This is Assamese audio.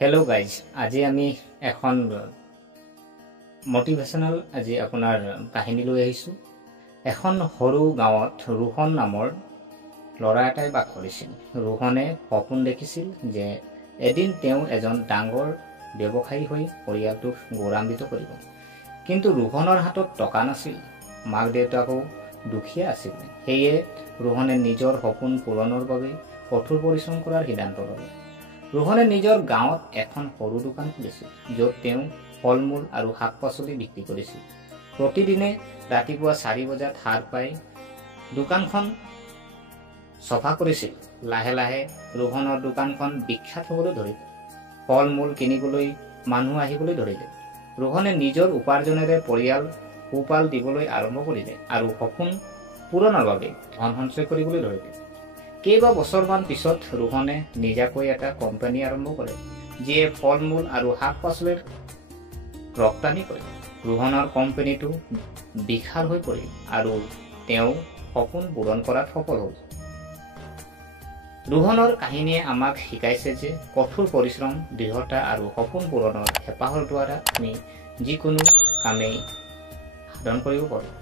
हेलो गाइज আজি আমি এখন মোটিভেশনাল আজি আপোনাৰ কাহিনী লৈ আহিছো। এখন সৰু গাঁৱত ৰোহন নামৰ ল'ৰা এটাই বাস কৰিছিল। ৰোহনে সপোন দেখিছিল যে এদিন তেওঁ এজন ডাঙৰ ব্যৱসায়ী হৈ পৰিয়ালটোক গৌৰৱান্বিত কৰিব। কিন্তু ৰোহনৰ হাতত টকা নাছিল, মাক দেউতাকো দুখীয়া আছিল। সেয়ে ৰোহনে নিজৰ সপোন পূৰণৰ বাবে কঠোৰ পৰিশ্ৰম কৰাৰ সিদ্ধান্ত ল'লে। ৰোহনে নিজৰ গাঁৱত এখন সৰু দোকান খুলিছিল, য'ত তেওঁ ফল মূল আৰু শাক পাচলি বিক্ৰী কৰিছিল। প্ৰতিদিনে ৰাতিপুৱা 4 বজাত সাৰ পাই দোকানখন চফা কৰিছিল। লাহে লাহে ৰোহনৰ দোকানখন বিখ্যাত হ'বলৈ ধৰিলে। ফল মূল কিনিবলৈ মানুহ আহিবলৈ ধৰিলে। ৰোহনে নিজৰ উপাৰ্জনেৰে পৰিয়াল পোহপাল দিবলৈ আৰম্ভ কৰিলে আৰু সপোন পূৰণৰ বাবে ধন সঞ্চয় কৰিবলৈ ধৰিলে। কেইবা বছৰমান পিছত ৰোহনে নিজাকৈ এটা কোম্পানী আৰম্ভ কৰে, যিয়ে ফল মূল আৰু শাক পাচলিৰ ৰপ্তানি কৰে। ৰোহনৰ কোম্পানীটো বিশাল হৈ পৰিল আৰু তেওঁ সপোন পূৰণ কৰাত সফল হ'ল। ৰোহনৰ কাহিনীয়ে আমাক শিকাইছে যে কঠোৰ পৰিশ্ৰম, দৃঢ়তা আৰু সপোন পূৰণৰ হেঁপাহৰ দ্বাৰা আমি যিকোনো কামেই সাধন কৰিব পাৰোঁ।